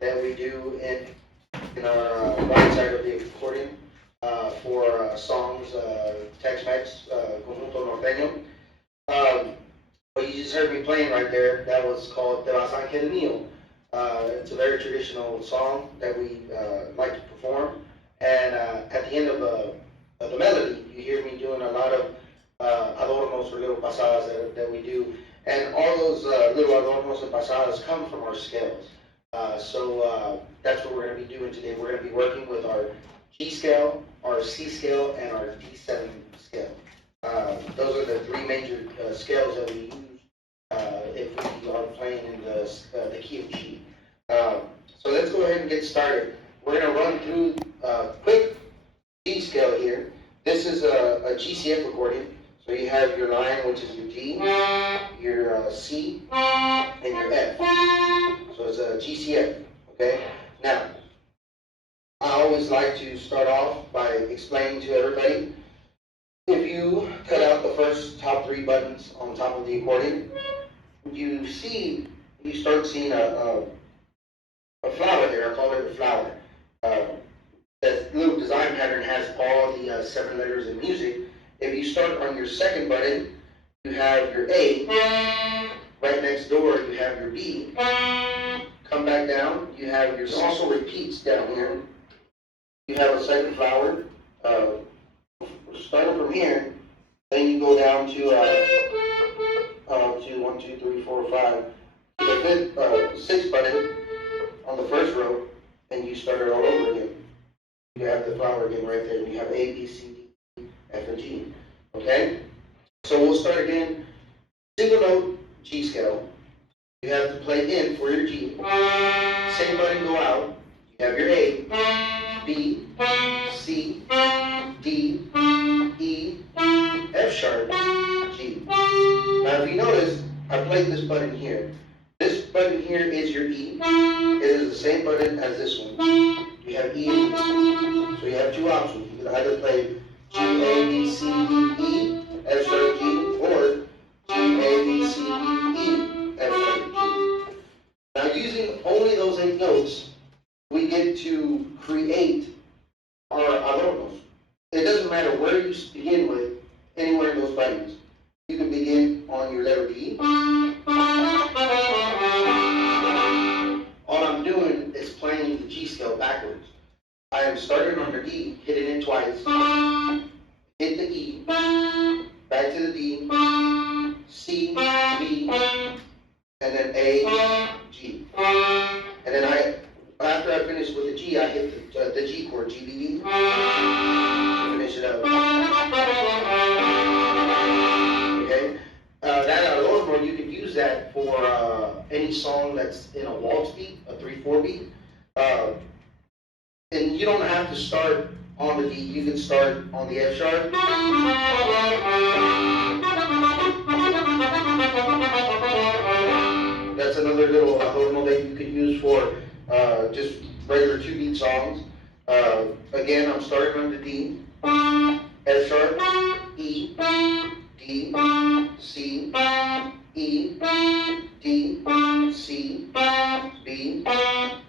that we do in our right side of the accordion for songs, Tex-Mex, Conjunto Norteño. What you just heard me playing right there, that was called Te Vas Ángel Mío. It's a very traditional song that we like to perform. And at the end of the melody, you hear me doing a lot of adornos or little pasadas that we do. And all those little adornos and pasadas come from our scales. So that's what we're going to be doing today. We're going to be working with our G scale, our C scale, and our D7 scale. Those are the three major scales that we use if we are playing in the key of G. So let's go ahead and get started. We're going to run through a quick G scale here. This is a GCF accordion. So you have your line, which is your G, your C, and your F. So it's a GCF, okay? Now, I always like to start off by explaining to everybody, if you cut out the first top three buttons on top of the accordion, you start seeing a flower there. I call it a flower. That little design pattern has all the 7 letters in music. If you start on your second button, you have your A. Right next door, you have your B. Come back down, you have your, also repeats down here. You have a second flower. Starting from here, then you go down to 1, 2, 3, 4, 5. The fifth, sixth button on the first row, and you start it all over again. You have the flower again right there. You have A, B, C, D, F, and G. Okay? So we'll start again. Single note G scale. You have to play in for your G. Same button go out. You have your A, B, C, D, E, F sharp, G. Now if you notice, I played this button here. This button here is your E. It is the same button as this one. You have E and E. So you have two options. You can either play G, A, B, C, D, E, F sharp, G, or G, A, B, C, D, E, F sharp, G. Now using only those 8 notes, we get to create our adornos. It doesn't matter where you begin with, anywhere in those buttons. You can begin on your letter D. All I'm doing is playing the G scale backwards. I am starting on the D, hitting it twice, hit the E, back to the D, C, B, and then A, G. And then after I finish with the G, I hit the G chord, G, B, D, to finish it up. Okay? That adorno, you can use that for any song that's in a waltz beat, a 3/4 beat. And you don't have to start on the D, you can start on the F sharp. That's another little adorno that you could use for just regular 2-beat songs. Again, I'm starting on the D, F sharp, E, D, C, E, D, C, B,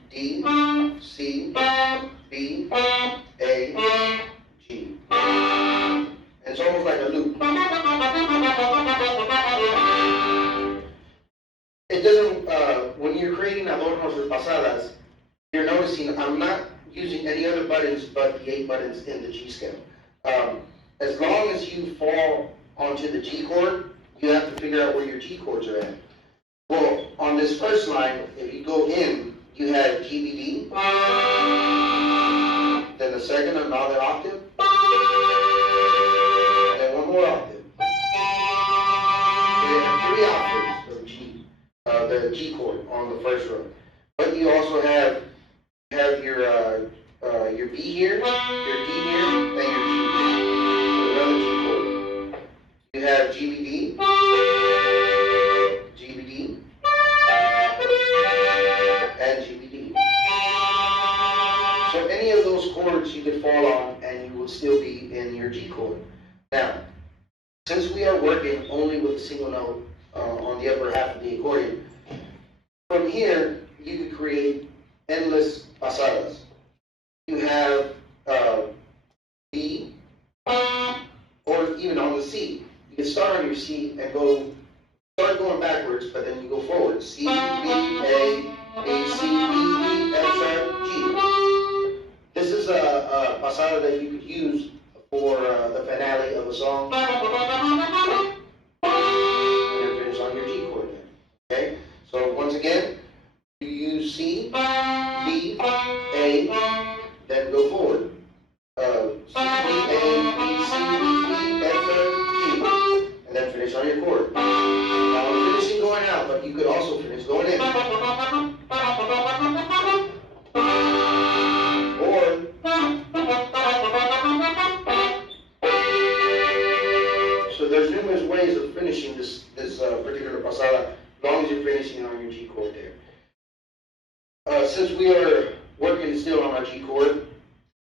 D, C, B, A, G. And it's almost like a loop. It doesn't, when you're creating adornos or pasadas, you're noticing I'm not using any other buttons but the 8 buttons in the G scale. As long as you fall onto the G chord, you have to figure out where your G chords are at. Well, on this first line, if you go in, you have G, B, D, then the second another octave, and then one more octave. So you have 3 octaves of G, the G chord on the first row. But you also have your B here, your D here, and your G here. So another G chord. You have G, B, D, G, B, D, and G, B, D. So any of those chords you could fall on and you will still be in your G chord. Now, since we are working only with a single note on the upper half of the accordion, from here you could create endless pasadas. You have B, or even on the C. You can start on your C and start going backwards, but then you go forward. C, B, A, B, C, D, E, F sharp, G. This is a pasada that you could use for the finale of a song. And then finish on your G chord there. Okay? So once again, you use C, B, A, then go forward. C, A, B, C, D, E, F sharp, G. And then finish on your chord. Now I'm finishing going out, but you could also finish going in. Or so there's numerous ways of finishing this particular pasada, as long as you're finishing on your G chord there. Since we are working still on our G chord,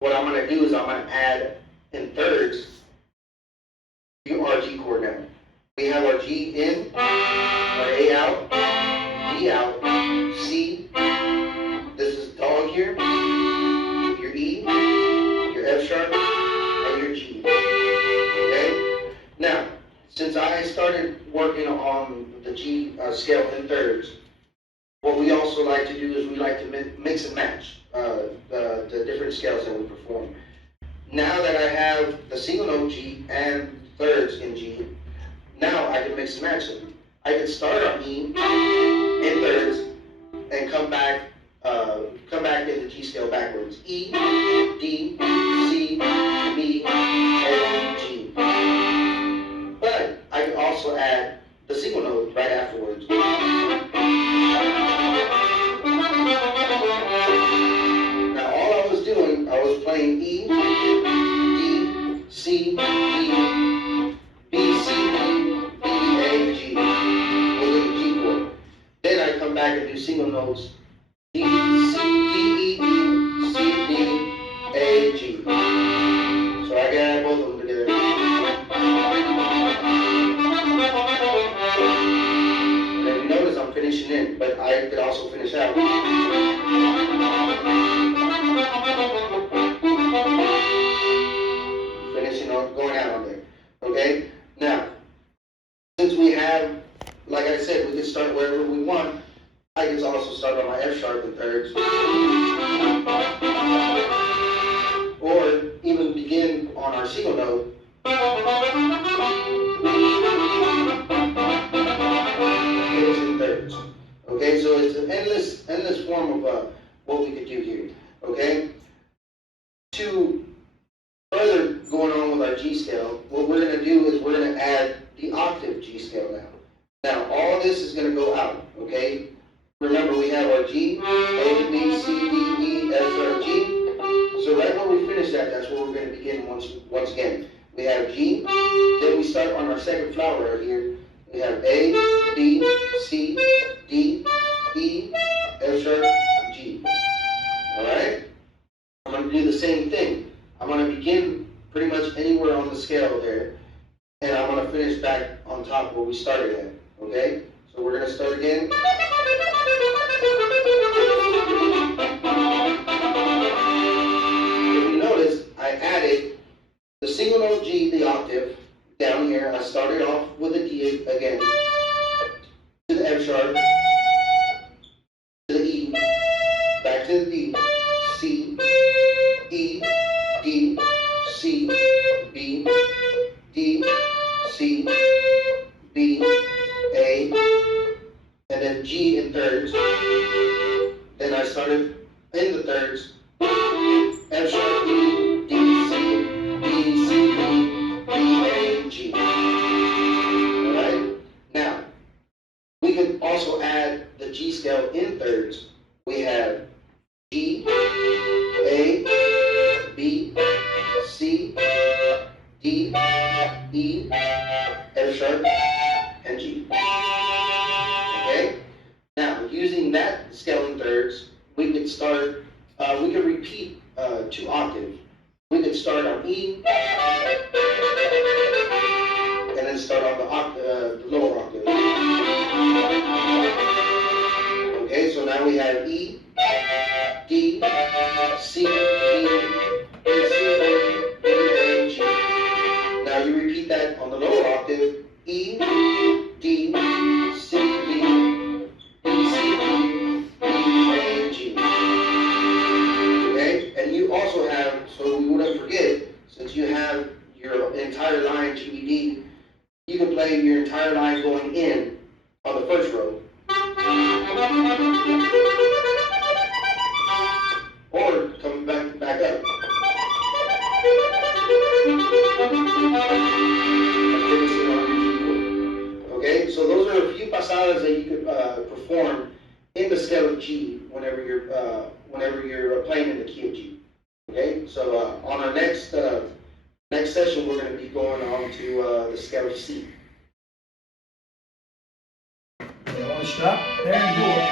what I'm going to do is I'm going to add in thirds our G chord now. We have our G in, our A out, D out, C. This is dog here, your E, your F sharp, and your G. Okay? Now, since I started working on the G scale in thirds, what we also like to do is we like to mix and match the different scales that we perform. Now that I have the single note G and thirds in G, now I can mix and match them. I can start on E in thirds and come back in the G scale backwards. E, D, C, B, A, G. But I can also add the single note right afterwards. Now all I was doing, I was playing E, D, C, D, B, C, D, B, A, G. With a G chord. Then I come back and do single notes. D, C, D, E, E, C, D, A, G. So I can add both of them together. And if you notice, I'm finishing in, but I could also finish out. Finishing on, going out on there. Okay? Now, since we have, like I said, we can start wherever we want. I can also start on my F sharp in thirds. Or even begin on our single note. Finish in thirds. Okay, so it's an endless form of what we could do here. Okay? To further going on with our G scale, what we're going to do is we're going to add the octave G scale now. Now, all this is going to go out, okay? Remember, we have our G, A, B, C, D, E, F sharp, G. So right where we finish that, that's where we're going to begin once again. We have G, then we start on our second flower right here. We have A, B, C, D, E, F sharp, G. Alright? I'm going to do the same thing. I'm going to begin pretty much anywhere on the scale there, and I'm going to finish back on top where we started at. Okay? So we're going to start again. If you notice, I added the single note G, the octave, down here. I started off with a D again, to the F sharp, to the E, back to the D, C, E, D, C, B, D, C, B, A, and then G in thirds. Then I started in the thirds. F sharp, E, D, C, B, C, B, B, A, G. Alright? Now, we can also add the G scale in thirds. We have G, A, B, C, D, E, F sharp, and G. Okay? Now, using that scale in thirds, we could start, we could repeat 2 octaves. We could start on E, and then start on the lower octave. Okay, so now we have E, D, C, B, E, C, B, and G. Now you repeat that on the lower octave, E, D, C, B, E, C, B, E, and G. Okay? And you also have, so we wouldn't forget, since you have your entire line GBD, you can play your entire line going in on the first row. Or come back up. Okay, so those are a few pasadas that you could perform in the scale of G whenever you're playing in the key of G. Okay, so on our next session, we're going to be going on to the scale of C. You want to stop there and do it.